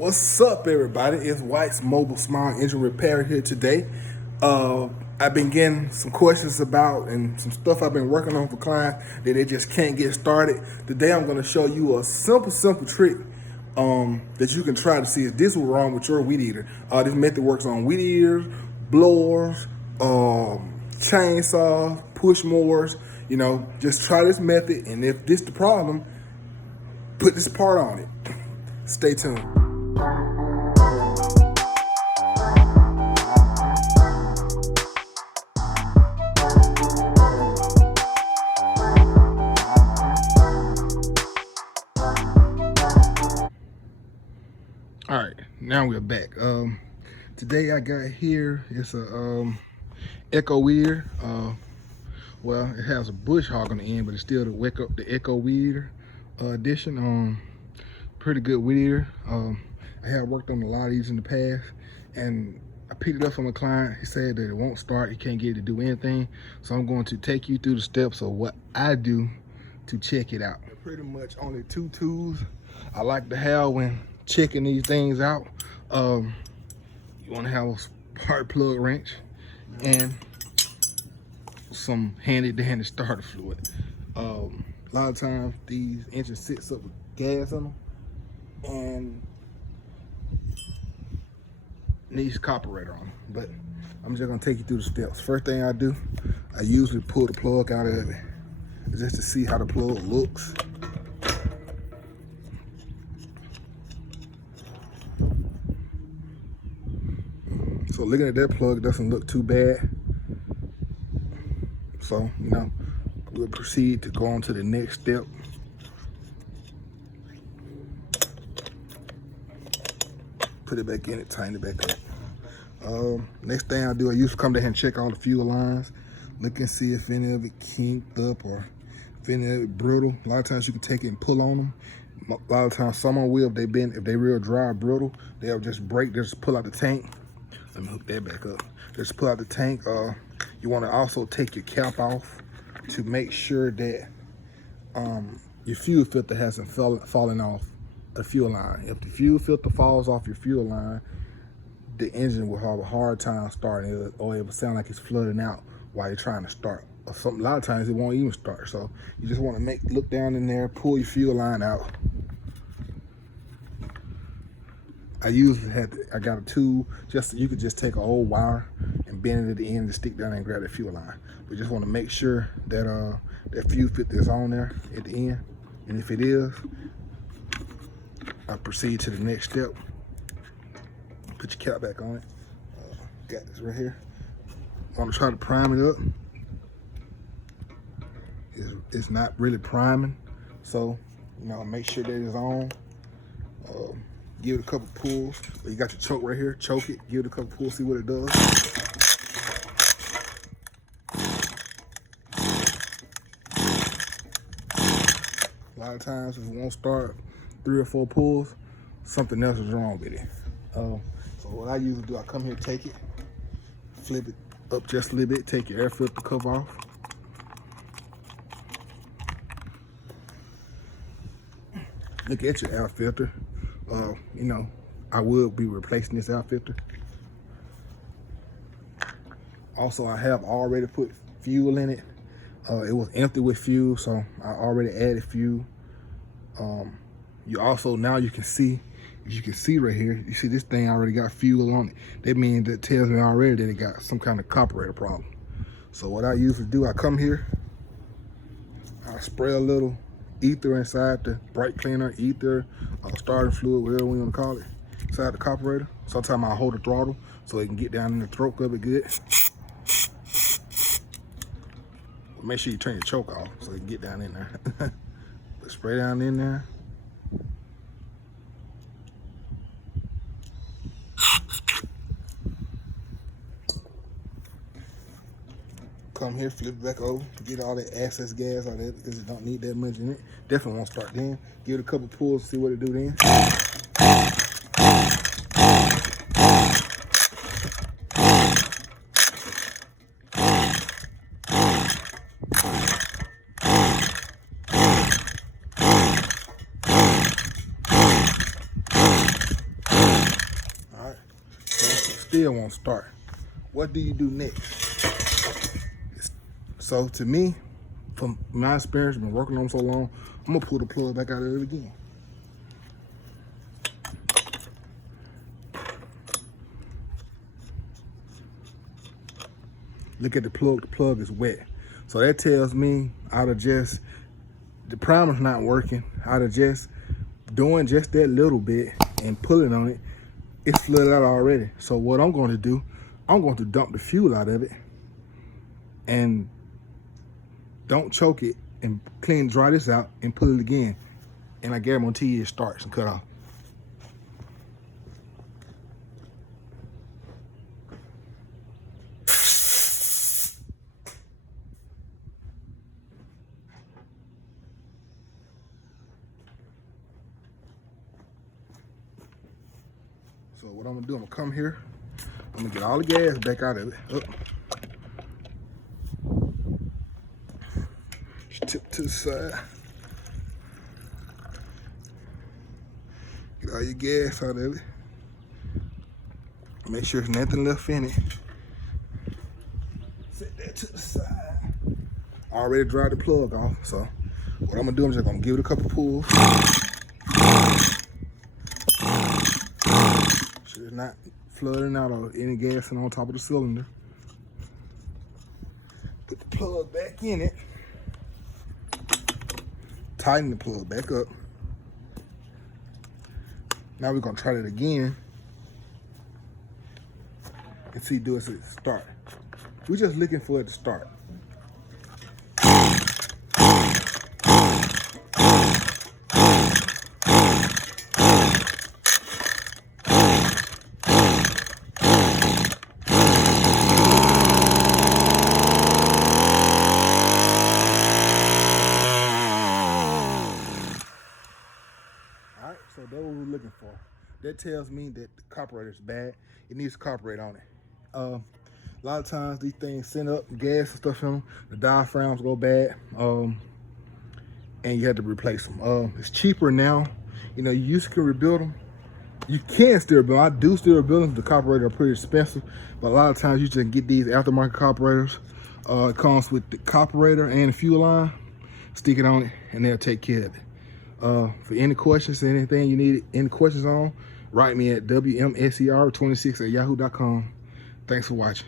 What's up, everybody? It's White's Mobile Smile Engine Repair here today. I've been getting some questions about and some stuff I've been working on for clients that they just can't get started. Today, I'm going to show you a simple trick that you can try to see if this was wrong with your weed eater. This method works on weed eaters, blowers, chainsaws, push mowers. You know, just try this method, and if this the problem, put this part on it. Stay tuned. All right, now we're back. Today I got here, it's a Echo weeder. Well, it has a bush hog on the end, but it's still the Echo weeder edition. Pretty good weeder. I have worked on a lot of these in the past, and I picked it up from a client. He said that it won't start, he can't get it to do anything. So I'm going to take you through the steps of what I do to check it out. Pretty much only two tools I like to have when checking these things out. You want to have a spark plug wrench and some handy-dandy starter fluid. A lot of times these engines sits up with gas in them and needs carburetor on them. But I'm just gonna take you through the steps. First thing I do, I usually pull the plug out of it just to see how the plug looks. So looking at that plug, it doesn't look too bad. So, you know, we'll proceed to go on to the next step. Put it back in it, tighten it back up. Next thing I do, I usually come down here and check all the fuel lines. Look and see if any of it kinked up or if any of it brittle. A lot of times you can take it and pull on them. A lot of times someone will, if they real dry or brittle, they'll just break, they'll just pull out the tank. Let me hook that back up. Just pull out the tank. You want to also take your cap off to make sure that your fuel filter hasn't fallen off the fuel line. If the fuel filter falls off your fuel line, the engine will have a hard time starting, or it will sound like it's flooding out while you're trying to start. Or something, a lot of times it won't even start. So you just want to look down in there, pull your fuel line out. I usually I got a tool, you could just take an old wire and bend it at the end and stick down and grab the fuel line. We just want to make sure that that fuel filter is on there at the end. And if it is, I proceed to the next step. Put your cap back on it. Got this right here. Want to try to prime it up. It's not really priming, so you know, make sure that it's on. Give it a couple pulls. You got your choke right here. Choke it. Give it a couple pulls. See what it does. A lot of times, if it won't start 3 or 4 pulls, something else is wrong with it. So what I usually do, I come here, take it, flip it up just a little bit, take your air filter cover off. Look at your air filter. You know, I will be replacing this air filter. Also, I have already put fuel in it. It was empty with fuel, so I already added fuel. You also, now you can see, as you can see right here, you see this thing already got fuel on it. That means that tells me already that it got some kind of carburetor problem. So what I usually do, I come here, I spray a little ether inside the brake cleaner, ether, starting fluid, whatever we want to call it, inside the carburetor. Sometimes I hold the throttle so it can get down in the throat of it good. But make sure you turn your choke off so it can get down in there. But spray down in there. Come here, flip it back over, get all that excess gas out of it because it don't need that much in it. Definitely won't start then. Give it a couple pulls, see what it do then. still won't start. What do you do next? So to me, from my experience, been working on them so long, I'm gonna pull the plug back out of it again. Look at the plug is wet. So that tells me the primer's not working. Out of just doing just that little bit and pulling on it, it's flooded out already. So what I'm going to do, I'm going to dump the fuel out of it and don't choke it and dry this out and put it again. And I guarantee you it starts and cut off. So what I'm gonna do, I'm gonna come here, I'm gonna get all the gas back out of it. Tip to the side. Get all your gas out of it. Make sure there's nothing left in it. Set that to the side. I already dried the plug off, so what I'm gonna do, I'm just gonna give it a couple pulls. So it's not flooding out or any gas on top of the cylinder. Put the plug back in it. Tighten the plug back up. Now we're gonna try that again and see does it start. We're just looking for it to start. So that's what we're looking for. That tells me that the carburetor is bad. It needs a carburetor on it. A lot of times these things send up gas and stuff in them. The diaphragms go bad, and you have to replace them. It's cheaper now. You know, you used to rebuild them. You can still rebuild them. I do still rebuild them. The carburetor are pretty expensive, but a lot of times you just get these aftermarket carburetors. It comes with the carburetor and the fuel line. Stick it on it, and they'll take care of it. For any questions, anything you need any questions on, write me at WMSER26@yahoo.com. Thanks for watching.